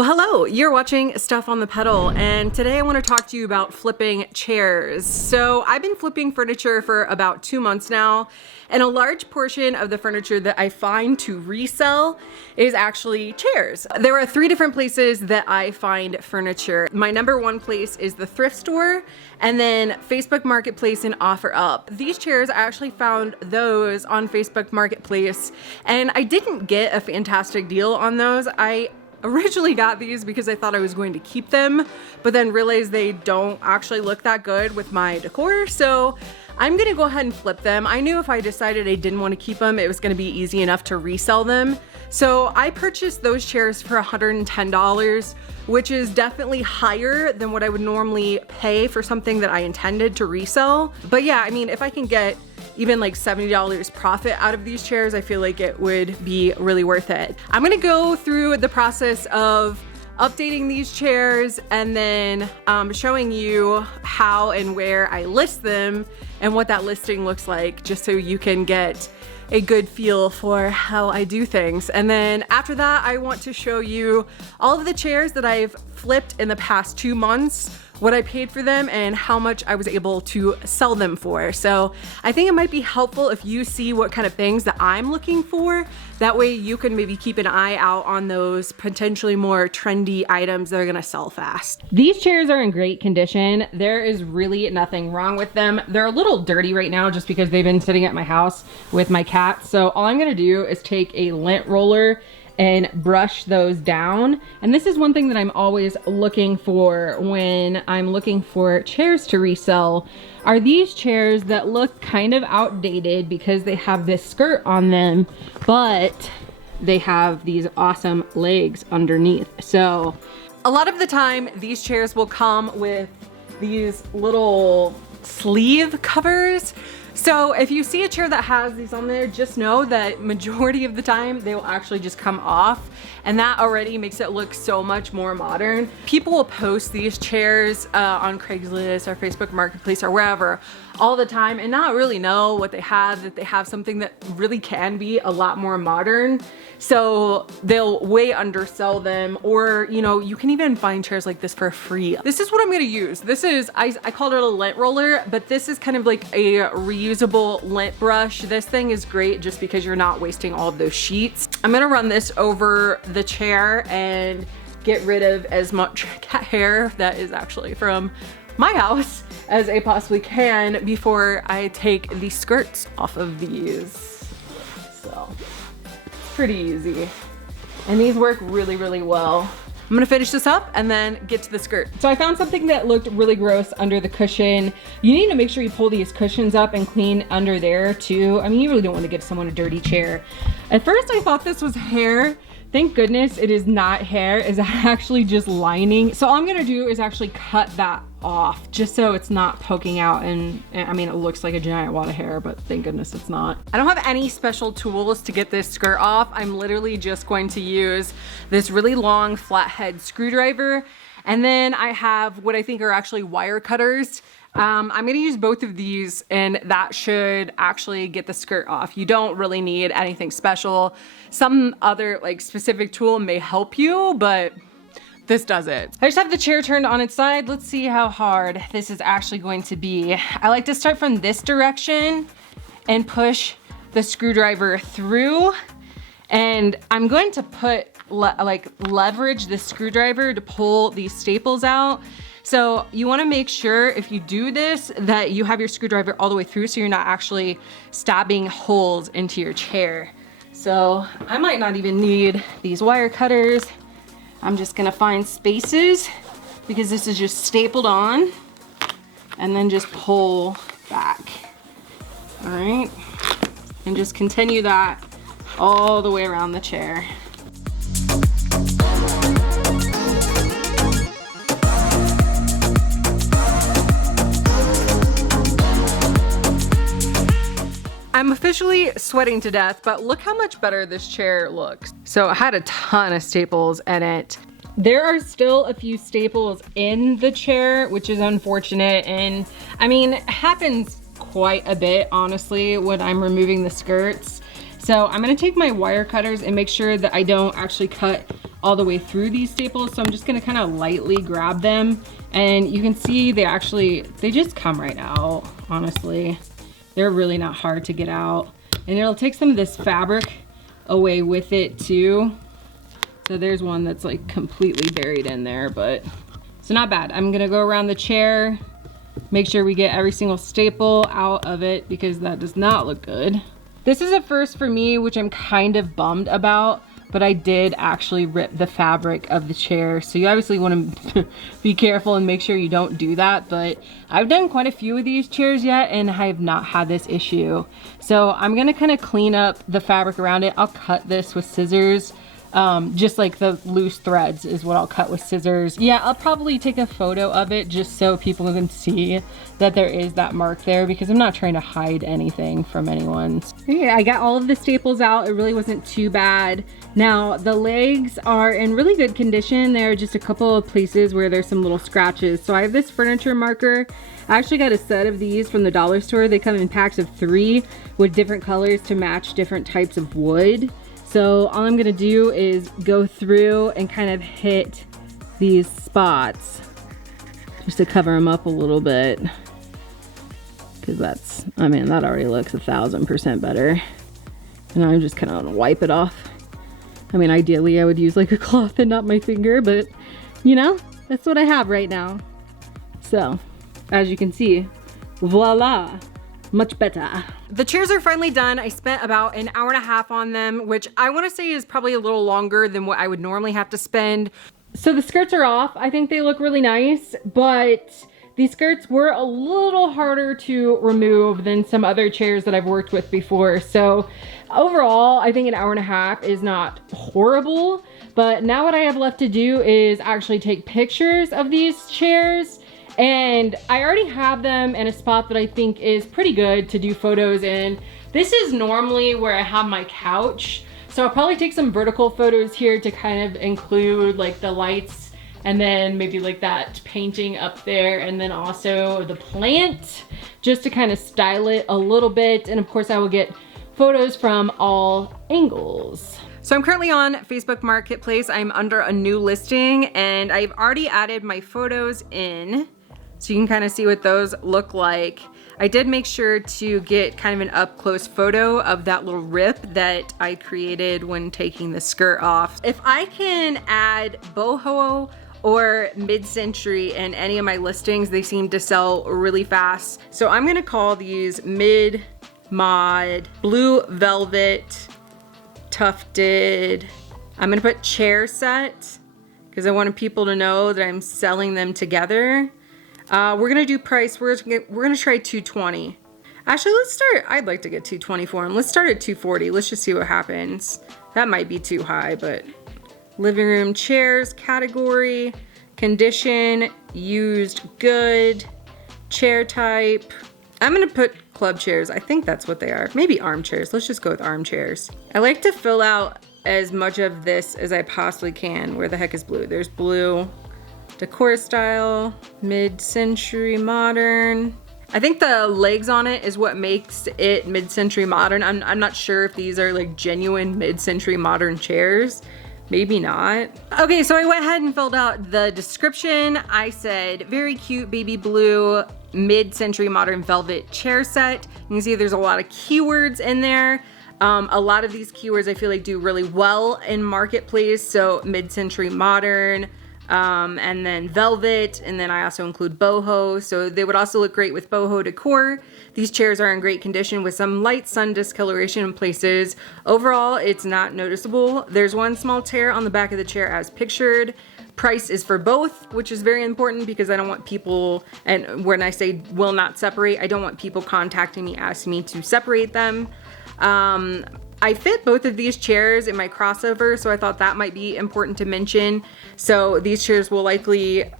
Well, hello, you're watching Stuff on the Pedal, and today I want to talk to you about flipping chairs. So I've been flipping furniture for about 2 months now, and a large portion of the furniture that I find to resell is actually chairs. There are 3 different places that I find furniture. My number 1 place is the thrift store, and then Facebook Marketplace and OfferUp. These chairs, I actually found those on Facebook Marketplace, and I didn't get a fantastic deal on those. I originally got these because I thought I was going to keep them, but then realized they don't actually look that good with my decor, so I'm gonna go ahead and flip them. I knew if I decided I didn't want to keep them, it was gonna be easy enough to resell them. So I purchased those chairs for $110, which is definitely higher than what I would normally pay for something that I intended to resell. But yeah, I mean, if I can get even like $70 profit out of these chairs, I feel like it would be really worth it. I'm gonna go through the process of updating these chairs and then showing you how and where I list them and what that listing looks like, just so you can get a good feel for how I do things. And then after that, I want to show you all of the chairs that I've flipped in the past 2 months, what I paid for them, and how much I was able to sell them for. So I think it might be helpful if you see what kind of things that I'm looking for. That way you can maybe keep an eye out on those potentially more trendy items that are gonna sell fast. These chairs are in great condition. There is really nothing wrong with them. They're a little dirty right now just because they've been sitting at my house with my cat. So all I'm gonna do is take a lint roller and brush those down. And this is one thing that I'm always looking for when I'm looking for chairs to resell, are these chairs that look kind of outdated because they have this skirt on them, but they have these awesome legs underneath. So a lot of the time, these chairs will come with these little sleeve covers. So if you see a chair that has these on there, just know that majority of the time they will actually just come off, and that already makes it look so much more modern. People will post these chairs on Craigslist or Facebook Marketplace or wherever all the time and not really know what they have, that they have something that really can be a lot more modern. So they'll way undersell them, or you know, you can even find chairs like this for free. This is what I'm gonna use. This is, I called it a lint roller, but this is kind of like a reusable lint brush. This thing is great just because you're not wasting all of those sheets. I'm gonna run this over the chair and get rid of as much cat hair that is actually from my house as I possibly can before I take the skirts off of these. So it's pretty easy. And these work really, really well. I'm gonna finish this up and then get to the skirt. So I found something that looked really gross under the cushion. You need to make sure you pull these cushions up and clean under there too. I mean, you really don't want to give someone a dirty chair. At first I thought this was hair. Thank goodness it is not hair, it's actually just lining. So all I'm gonna do is actually cut that off just so it's not poking out, and I mean, it looks like a giant wad of hair, but thank goodness it's not. I don't have any special tools to get this skirt off. I'm literally just going to use this really long flathead screwdriver, and then I have what I think are actually wire cutters. I'm gonna use both of these and that should actually get the skirt off. You don't really need anything special. Some other like specific tool may help you, but this does it. I just have the chair turned on its side. Let's see how hard this is actually going to be. I like to start from this direction and push the screwdriver through. And I'm going to put leverage the screwdriver to pull these staples out. So you wanna make sure if you do this that you have your screwdriver all the way through so you're not actually stabbing holes into your chair. So I might not even need these wire cutters. I'm just gonna find spaces because this is just stapled on and then just pull back. All right, and just continue that all the way around the chair. I'm officially sweating to death, but look how much better this chair looks. So I had a ton of staples in it. There are still a few staples in the chair, which is unfortunate. And I mean, it happens quite a bit, honestly, when I'm removing the skirts. So I'm gonna take my wire cutters and make sure that I don't actually cut all the way through these staples. So I'm just gonna kind of lightly grab them, and you can see they just come right out, honestly. They're really not hard to get out. And it'll take some of this fabric away with it too. So there's one that's like completely buried in there, but it's not bad. I'm gonna go around the chair, make sure we get every single staple out of it because that does not look good. This is a first for me, which I'm kind of bummed about, but I did actually rip the fabric of the chair. So you obviously want to be careful and make sure you don't do that. But I've done quite a few of these chairs yet and I have not had this issue. So I'm gonna kind of clean up the fabric around it. I'll cut this with scissors. Just like the loose threads is what I'll cut with scissors. Yeah, I'll probably take a photo of it just so people can see that there is that mark there, because I'm not trying to hide anything from anyone. Okay, I got all of the staples out. It really wasn't too bad. Now the legs are in really good condition. There are just a couple of places where there's some little scratches. So I have this furniture marker. I actually got a set of these from the dollar store. They come in packs of 3 with different colors to match different types of wood. So all I'm gonna do is go through and kind of hit these spots just to cover them up a little bit. Cause that's, I mean, that already looks 1000% better. And I'm just kind of gonna wipe it off. I mean, ideally I would use like a cloth and not my finger, but you know, that's what I have right now. So as you can see, voila. Much better. The chairs are finally done. I spent about an hour and a half on them, which I want to say is probably a little longer than what I would normally have to spend. So the skirts are off. I think they look really nice, but these skirts were a little harder to remove than some other chairs that I've worked with before. So overall, I think an hour and a half is not horrible, but now what I have left to do is actually take pictures of these chairs. And I already have them in a spot that I think is pretty good to do photos in. This is normally where I have my couch. So I'll probably take some vertical photos here to kind of include like the lights and then maybe like that painting up there, and then also the plant just to kind of style it a little bit. And of course I will get photos from all angles. So I'm currently on Facebook Marketplace. I'm under a new listing and I've already added my photos in. So you can kind of see what those look like. I did make sure to get kind of an up close photo of that little rip that I created when taking the skirt off. If I can add boho or mid-century in any of my listings, they seem to sell really fast. So I'm gonna call these mid-mod, blue velvet, tufted. I'm gonna put chair set because I wanted people to know that I'm selling them together. We're gonna do price, we're gonna try 220. Actually, let's start, I'd like to get 220 for them. Let's start at 240, let's just see what happens. That might be too high, but. Living room chairs category, condition, used good, chair type. I'm gonna put club chairs, I think that's what they are. Maybe armchairs, let's just go with armchairs. I like to fill out as much of this as I possibly can. Where the heck is blue? There's blue. Decor style, mid-century modern. I think the legs on it is what makes it mid-century modern. I'm not sure if these are like genuine mid-century modern chairs. Maybe not. Okay, so I went ahead and filled out the description. I said, very cute baby blue, mid-century modern velvet chair set. You can see there's a lot of keywords in there. A lot of these keywords I feel like do really well in Marketplace. So mid-century modern, and then velvet, and then I also include boho. So they would also look great with boho decor. These chairs are in great condition with some light sun discoloration in places. Overall, it's not noticeable. There's one small tear on the back of the chair as pictured. Price is for both, which is very important because I don't want people, and when I say will not separate, I don't want people contacting me asking me to separate them. I fit both of these chairs in my crossover, so I thought that might be important to mention. So these chairs will likely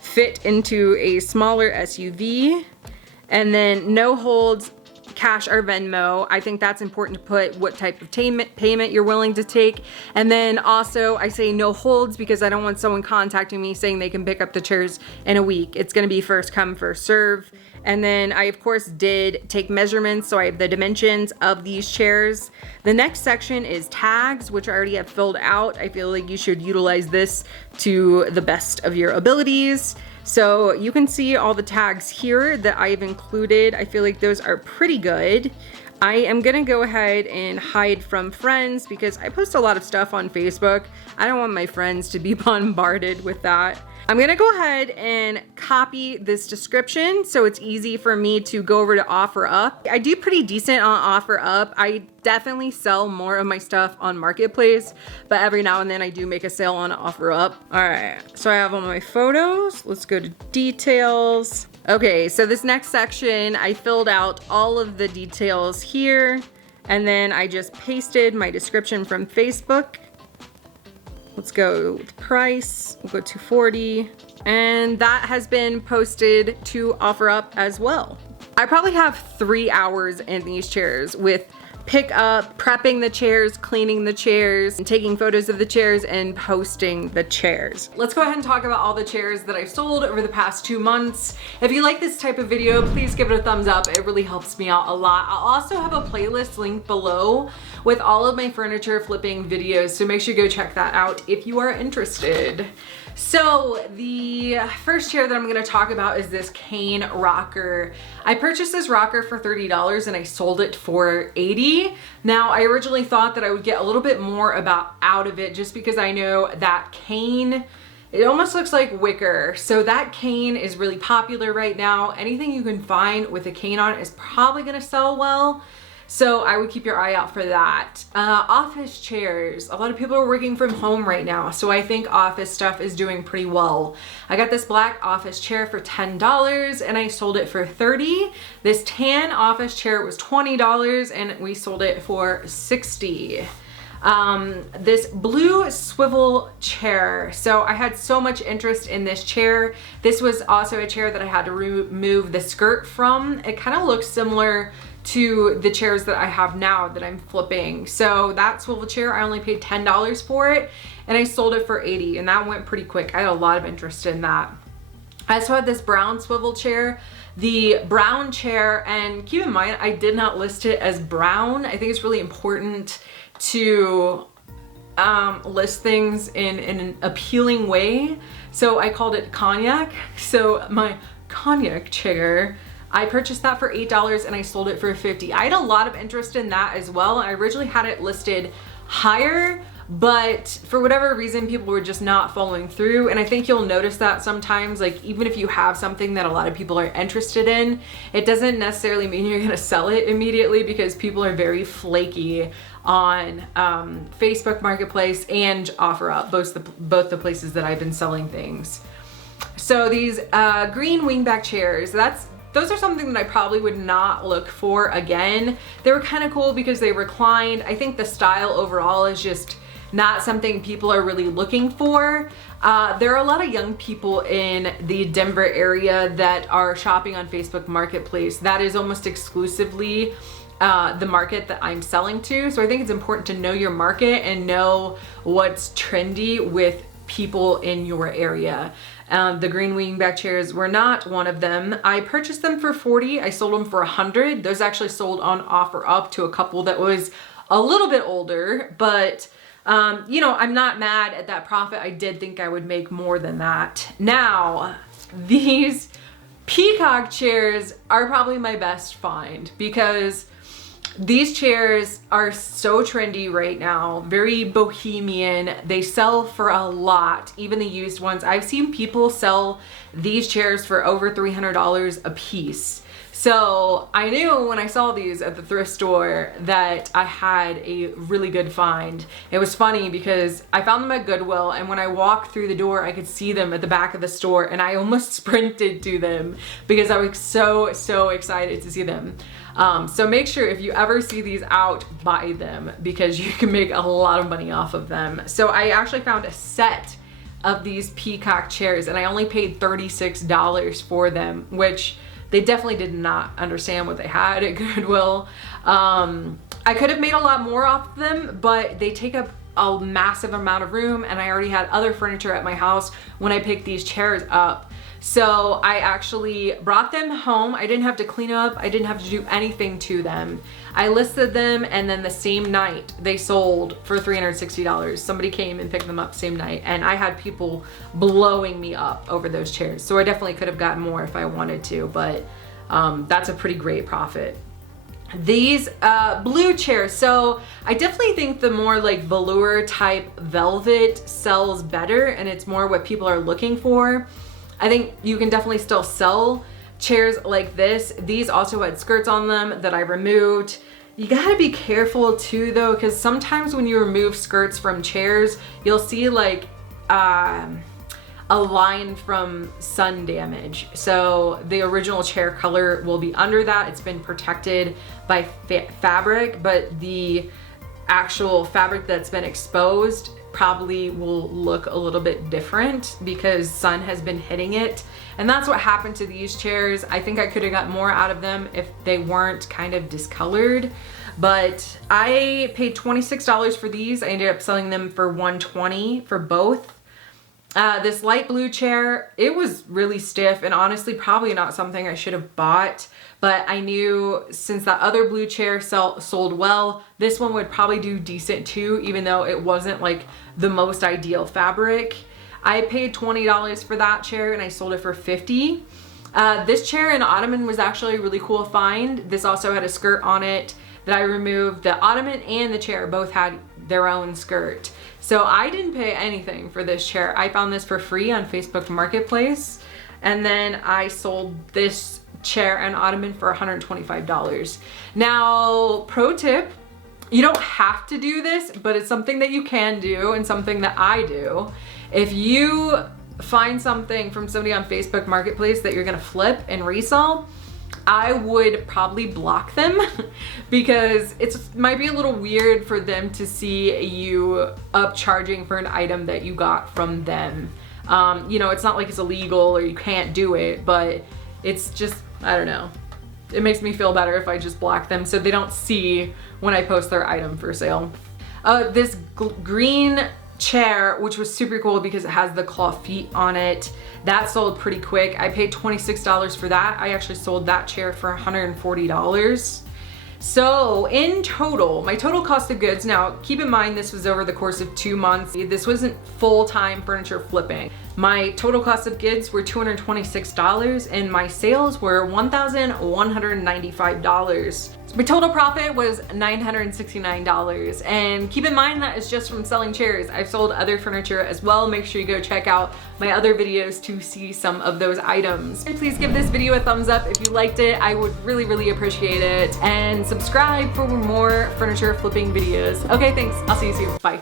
fit into a smaller SUV. And then no holds, cash or Venmo. I think that's important to put what type of payment you're willing to take. And then also I say no holds because I don't want someone contacting me saying they can pick up the chairs in a week. It's gonna be first come, first serve. And then I, of course, did take measurements, so I have the dimensions of these chairs. The next section is tags, which I already have filled out. I feel like you should utilize this to the best of your abilities. So you can see all the tags here that I've included. I feel like those are pretty good. I am gonna go ahead and hide from friends because I post a lot of stuff on Facebook. I don't want my friends to be bombarded with that. I'm gonna go ahead and copy this description so it's easy for me to go over to OfferUp. I do pretty decent on OfferUp. I definitely sell more of my stuff on Marketplace, but every now and then I do make a sale on OfferUp. All right, so I have all my photos. Let's go to details. Okay, so this next section, I filled out all of the details here, and then I just pasted my description from Facebook. Let's go with price, we'll go to 40, and that has been posted to OfferUp as well. I probably have 3 hours in these chairs with pickup, prepping the chairs, cleaning the chairs, and taking photos of the chairs and posting the chairs. Let's go ahead and talk about all the chairs that I've sold over the past 2 months. If you like this type of video, please give it a thumbs up. It really helps me out a lot. I'll also have a playlist linked below with all of my furniture flipping videos, so make sure you go check that out if you are interested. So the first chair that I'm gonna talk about is this Kane Rocker. I purchased this rocker for $30 and I sold it for $80. Now, I originally thought that I would get a little bit more out of it just because I know that Kane, it almost looks like wicker. So that Kane is really popular right now. Anything you can find with a Kane on it is probably gonna sell well. So I would keep your eye out for that. Office chairs. A lot of people are working from home right now, so I think office stuff is doing pretty well. I got this black office chair for $10 and I sold it for $30. This tan office chair was $20 and we sold it for $60. This blue swivel chair. So I had so much interest in this chair. This was also a chair that I had to remove the skirt from. It kind of looks similar to the chairs that I have now that I'm flipping. So that swivel chair, I only paid $10 for it and I sold it for $80, and that went pretty quick. I had a lot of interest in that. I also had this brown swivel chair. The brown chair, and keep in mind, I did not list it as brown. I think it's really important to list things in an appealing way. So I called it Cognac. So my Cognac chair, I purchased that for $8 and I sold it for $50. I had a lot of interest in that as well. I originally had it listed higher, but for whatever reason, people were just not following through. And I think you'll notice that sometimes, like even if you have something that a lot of people are interested in, it doesn't necessarily mean you're gonna sell it immediately because people are very flaky on Facebook Marketplace and OfferUp, both the places that I've been selling things. So these green wingback chairs, those are something that I probably would not look for again. They were kind of cool because they reclined. I think the style overall is just not something people are really looking for. There are a lot of young people in the Denver area that are shopping on Facebook Marketplace. That is almost exclusively the market that I'm selling to. So I think it's important to know your market and know what's trendy with people in your area. The green wingback chairs were not one of them. I purchased them for $40. I sold them for $100. Those actually sold on OfferUp to a couple that was a little bit older, but you know, I'm not mad at that profit. I did think I would make more than that. Now, these Peacock chairs are probably my best find because these chairs are so trendy right now, very bohemian. They sell for a lot, even the used ones. I've seen people sell these chairs for over $300 a piece. So I knew when I saw these at the thrift store that I had a really good find. It was funny because I found them at Goodwill, and when I walked through the door, I could see them at the back of the store, and I almost sprinted to them because I was so excited to see them. So make sure if you ever see these out, buy them because you can make a lot of money off of them. So I actually found a set of these Peacock chairs and I only paid $36 for them, which they definitely did not understand what they had at Goodwill. I could have made a lot more off of them, but they take up a massive amount of room, and I already had other furniture at my house when I picked these chairs up. So I actually brought them home. I didn't have to clean up. I didn't have to do anything to them. I listed them, and then the same night they sold for $360. Somebody came and picked them up same night, and I had people blowing me up over those chairs. So I definitely could have gotten more if I wanted to, but that's a pretty great profit. These blue chairs, so I definitely think the more like velour type velvet sells better, and it's more what people are looking for. I think you can definitely still sell chairs like this. These also had skirts on them that I removed. You gotta be careful too though, because sometimes when you remove skirts from chairs, you'll see like a line from sun damage. So the original chair color will be under that. It's been protected by fabric, but the actual fabric that's been exposed probably will look a little bit different because sun has been hitting it. And that's what happened to these chairs. I think I could have got more out of them if they weren't kind of discolored, but I paid $26 for these. I ended up selling them for $120 for both. This light blue chair, it was really stiff and honestly probably not something I should have bought, but I knew since that other blue chair sold well, this one would probably do decent too, even though it wasn't like the most ideal fabric. I paid $20 for that chair and I sold it for $50. This chair and ottoman was actually a really cool find. This also had a skirt on it that I removed. The ottoman and the chair both had their own skirt. So I didn't pay anything for this chair. I found this for free on Facebook Marketplace. And then I sold this chair and ottoman for $125. Now, pro tip, you don't have to do this, but it's something that you can do and something that I do. If you find something from somebody on Facebook Marketplace that you're gonna flip and resell, I would probably block them because it might be a little weird for them to see you upcharging for an item that you got from them. You know, it's not like it's illegal or you can't do it, but it's just, I don't know. It makes me feel better if I just block them so they don't see when I post their item for sale. This green chair, which was super cool because it has the claw feet on it, that sold pretty quick. I paid $26 for that. I actually sold that chair for $140. So in total, my total cost of goods, now keep in mind this was over the course of 2 months. This wasn't full-time furniture flipping. My total cost of goods were $226 and my sales were $1,195. My total profit was $969, and keep in mind that is just from selling chairs. I've sold other furniture as well. Make sure you go check out my other videos to see some of those items. And please give this video a thumbs up if you liked it. I would really, really appreciate it. And subscribe for more furniture flipping videos. Okay, thanks. I'll see you soon. Bye.